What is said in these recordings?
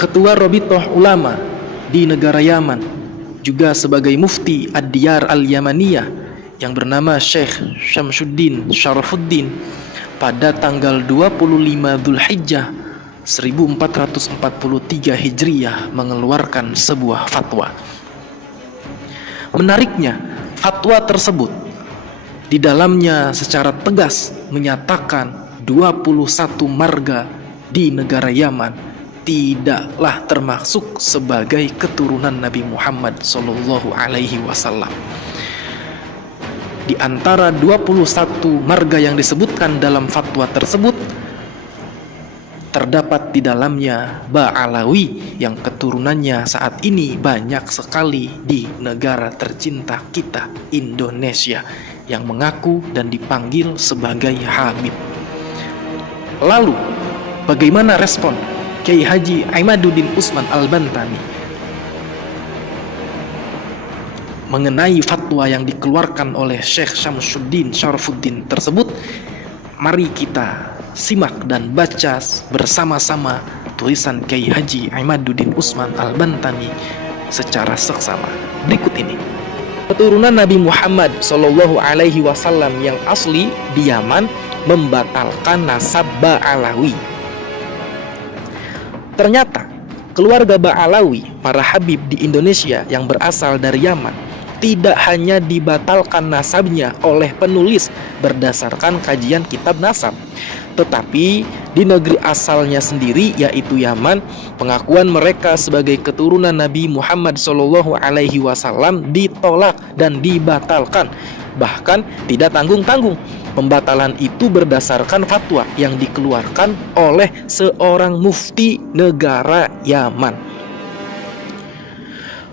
ketua Rabithah Ulama di negara Yaman, juga sebagai mufti Ad-Diyar Al-Yamaniyah yang bernama Syekh Syamsuddin Syarafuddin pada tanggal 25 Dzulhijjah 1443 Hijriyah mengeluarkan sebuah fatwa. Menariknya, fatwa tersebut di dalamnya secara tegas menyatakan 21 marga di negara Yaman tidaklah termasuk sebagai keturunan Nabi Muhammad SAW. Di antara 21 marga yang disebutkan dalam fatwa tersebut, terdapat di dalamnya Ba'alawi yang keturunannya saat ini banyak sekali di negara tercinta kita, Indonesia, yang mengaku dan dipanggil sebagai Habib. Lalu, bagaimana respon Kiai Haji Imaduddin Utsman Al-Bantani mengenai fatwa yang dikeluarkan oleh Syekh Syamsuddin Syarafuddin tersebut? Mari kita simak dan baca bersama-sama tulisan Kiai Haji Imaduddin Utsman Al-Bantani secara seksama berikut ini. Keturunan Nabi Muhammad SAW yang asli di Yaman membatalkan nasab Ba'alawi. Ternyata keluarga Ba'alawi, para habib di Indonesia yang berasal dari Yaman, tidak hanya dibatalkan nasabnya oleh penulis berdasarkan kajian kitab nasab, tetapi di negeri asalnya sendiri yaitu Yaman, pengakuan mereka sebagai keturunan Nabi Muhammad SAW ditolak dan dibatalkan. Bahkan tidak tanggung-tanggung. Pembatalan itu berdasarkan fatwa yang dikeluarkan oleh seorang mufti negara Yaman.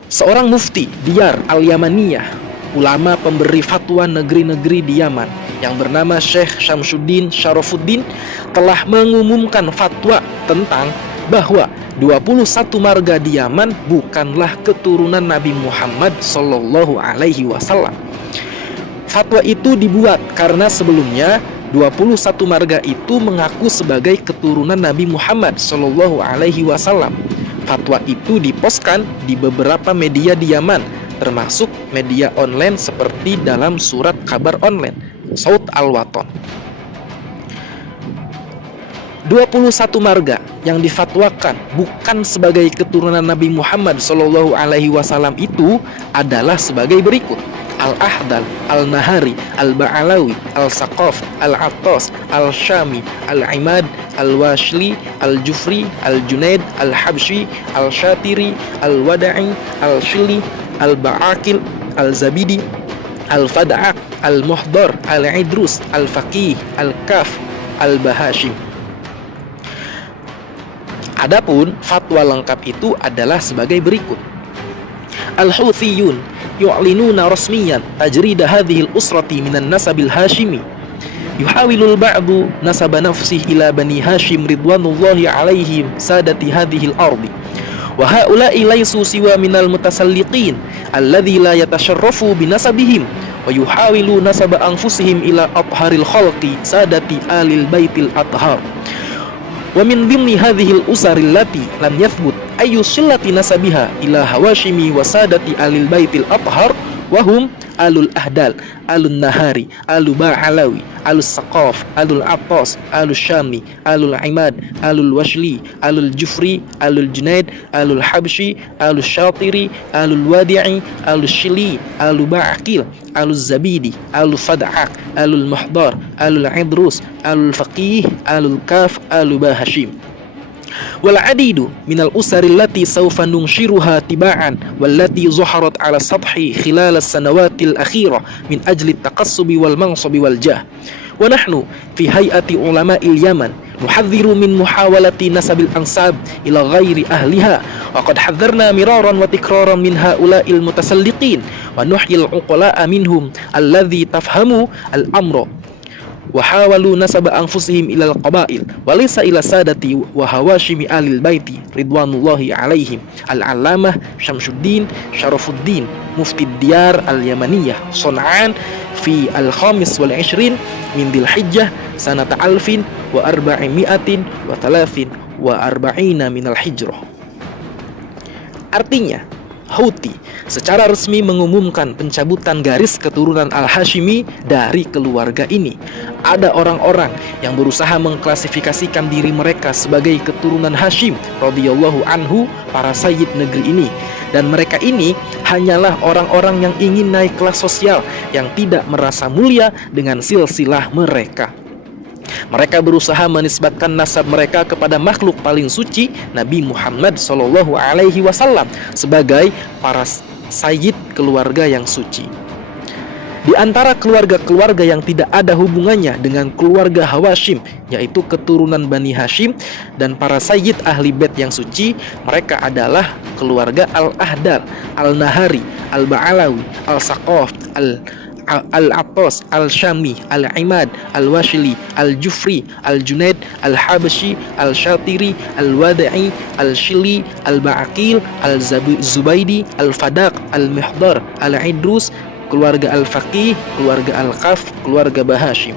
Seorang mufti Diyar Al-Yamaniyah, ulama pemberi fatwa negeri-negeri di Yaman, yang bernama Syekh Syamsuddin Syarafuddin, telah mengumumkan fatwa tentang bahwa 21 marga di Yaman bukanlah keturunan Nabi Muhammad SAW. Fatwa itu dibuat karena sebelumnya 21 marga itu mengaku sebagai keturunan Nabi Muhammad SAW. Fatwa itu diposkan di beberapa media di Yaman, termasuk media online seperti dalam surat kabar online Saut Al-Watan. 21 marga yang difatwakan bukan sebagai keturunan Nabi Muhammad SAW itu adalah sebagai berikut: Al-Ahdal, Al-Nahari, Al-Ba'alawi, Al-Saqaf, Al-Attas, Al-Syami, Al-Imad, Al-Washli, Al-Jufri, Al-Junaid, Al-Habshi, Al-Shatiri, Al-Wada'i, Al-Shili, Al-Ba'akil, Al-Zabidi, Al-Fada'ak, Al-Muhdar, Al-Idrus, Al-Faqih, Al-Kaf, Al-Bahashim. Adapun fatwa lengkap itu adalah sebagai berikut: Al-Houthiyun yu'linuna rasmiyan tajrida hadhihi al-usrati minan nasabil hashimi yuhawilul ba'du nasaba nafsihi ila bani Hashim ridwanullahi alaihim sadati hadhihi al-ardi wa haula'i laysu siwa minal mutasalliqin alladhi la yatasharrafu binasabihim wa yuhawilu nasaba anfusihim ila atharil khalqi sadati alil baitil athhar wa min dhimni hadhihi al-usari allati lam yathbut ayu shillati nasabiha ila hawashimi wa sadati alil baitil athhar wa hum alul ahdal, alun nahari, alul ba'alawi, alul saqaf, alul attas, alul syami, alul imad, alul washli, alul jufri, alul junaid, alul habshi, alul syatiri, alul wadi'i, alul shili, alul ba'akil, alul zabidi, alul fad'ak, alul muhdar, alul idrus, alul faqih, alul kaf, alul bahashim. Wal adidu minal usari allati sawfa nunshiruha tiba'an wallati zuharat ala sathi khilal as-sanawatil akhirah min ajli at-taqassubi wal mansabi wal jah. Wa nahnu fi hay'ati ulama'il Yaman nuhadhdhiru min muhawalati nasabil ansab ila ghairi ahliha wa qad hadharna miraran wa tikraran min ha'ula'il mutasalliqin wa nuhyil uqala'a minhum alladhi tafhamu al-amra wa hawalu nasaba anfusihim ilal qabail wa laysa ila sadati wa hawashimi alil baiti ridwanullahi alaihim. Al-Allamah Syamsuddin Syarafuddin, Mufti Diyar Al-Yamaniyah, Son'an, fi al-khamis wal 20 min Dzulhijjah sanata alfin wa arba'imi'atin wa thalathin wa arba'ina minal hijrah. Artinya, Houthi secara resmi mengumumkan pencabutan garis keturunan Al-Hashimi dari keluarga ini. Ada orang-orang yang berusaha mengklasifikasikan diri mereka sebagai keturunan Hashim radhiyallahu anhu, para sayyid negeri ini. Dan mereka ini hanyalah orang-orang yang ingin naik kelas sosial, yang tidak merasa mulia dengan silsilah mereka. Mereka berusaha menisbatkan nasab mereka kepada makhluk paling suci, Nabi Muhammad SAW, sebagai para sayyid keluarga yang suci. Di antara keluarga-keluarga yang tidak ada hubungannya dengan keluarga Hawashim, yaitu keturunan Bani Hashim dan para sayyid ahli bait yang suci, mereka adalah keluarga Al-Ahdar, Al-Nahari, Al-Ba'alawi, Al-Saqaf, Al-Attas, Al-Syami, Al-Imad, Al-Washili, Al-Jufri, Al-Junaid, Al-Habashi, Al-Shatiri, Al-Wada'i, Al-Shili, Al-Ba'aqil, Al-Zubaydi, Al-Fadaq, Al-Mihdar, Al-Idrus, keluarga Al-Faqih, keluarga Al-Qaf, keluarga Bahashim.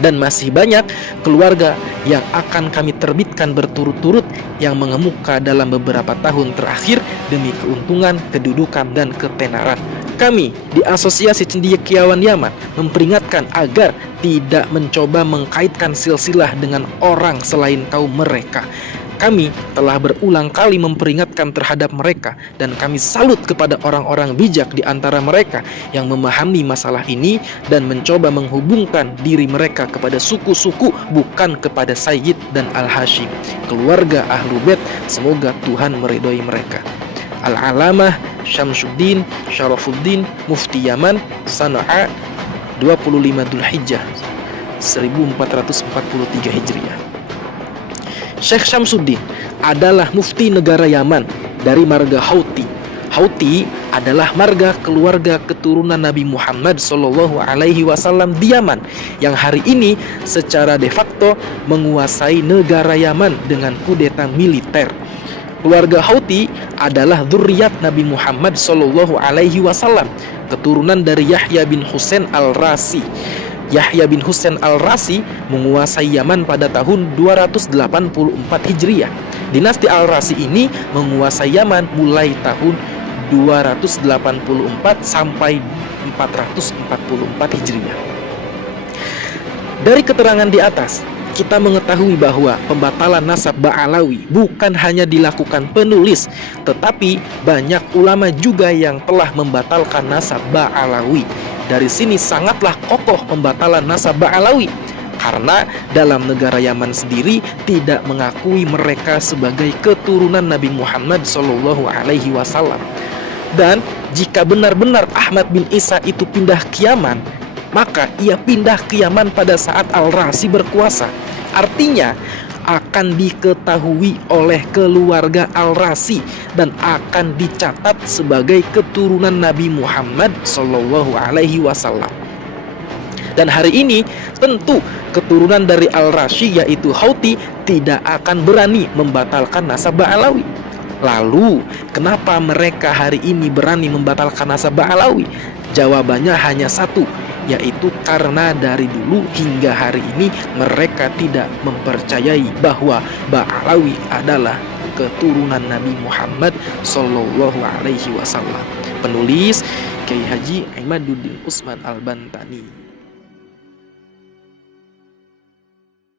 Dan masih banyak keluarga yang akan kami terbitkan berturut-turut yang mengemuka dalam beberapa tahun terakhir demi keuntungan, kedudukan, dan ketenaran. Kami di Asosiasi Cendekiawan Yaman memperingatkan agar tidak mencoba mengkaitkan silsilah dengan orang selain kaum mereka. Kami telah berulang kali memperingatkan terhadap mereka, dan kami salut kepada orang-orang bijak di antara mereka yang memahami masalah ini dan mencoba menghubungkan diri mereka kepada suku-suku, bukan kepada Sayyid dan Al-Hashim, keluarga Ahlu Bait. Semoga Tuhan meridhoi mereka. Al-Alamah Syamsuddin Syarafuddin, Mufti Yaman, Sana'a, 25 Dzulhijjah 1443 Hijriah. Syekh Syamsuddin adalah mufti negara Yaman dari marga Houthi. Houthi adalah marga keluarga keturunan Nabi Muhammad SAW di Yaman, yang hari ini secara de facto menguasai negara Yaman dengan kudeta militer. Keluarga Houthi adalah dzurriyyat Nabi Muhammad SAW, keturunan dari Yahya bin Husain Al-Rasi. Yahya bin Husain Al-Rasi menguasai Yaman pada tahun 284 Hijriah. Dinasti Al-Rasi ini menguasai Yaman mulai tahun 284 sampai 444 Hijriah. Dari keterangan di atas, kita mengetahui bahwa pembatalan nasab Ba'alawi bukan hanya dilakukan penulis, tetapi banyak ulama juga yang telah membatalkan nasab Ba'alawi. Dari sini sangatlah kokoh pembatalan nasab Ba'alawi, karena dalam negara Yaman sendiri tidak mengakui mereka sebagai keturunan Nabi Muhammad SAW. Dan jika benar-benar Ahmad bin Isa itu pindah ke Yaman, maka ia pindah ke Yaman pada saat Al-Rasi berkuasa. Artinya akan diketahui oleh keluarga Al-Rasi dan akan dicatat sebagai keturunan Nabi Muhammad SAW. Dan hari ini tentu keturunan dari Al-Rasi yaitu Houthi tidak akan berani membatalkan nasab Ba'alawi. Lalu kenapa mereka hari ini berani membatalkan nasab Ba'alawi? Jawabannya hanya satu, yaitu karena dari dulu hingga hari ini mereka tidak mempercayai bahwa Ba'alawi adalah keturunan Nabi Muhammad SAW. Penulis Kiai Haji Imaduddin Utsman Al-Bantani.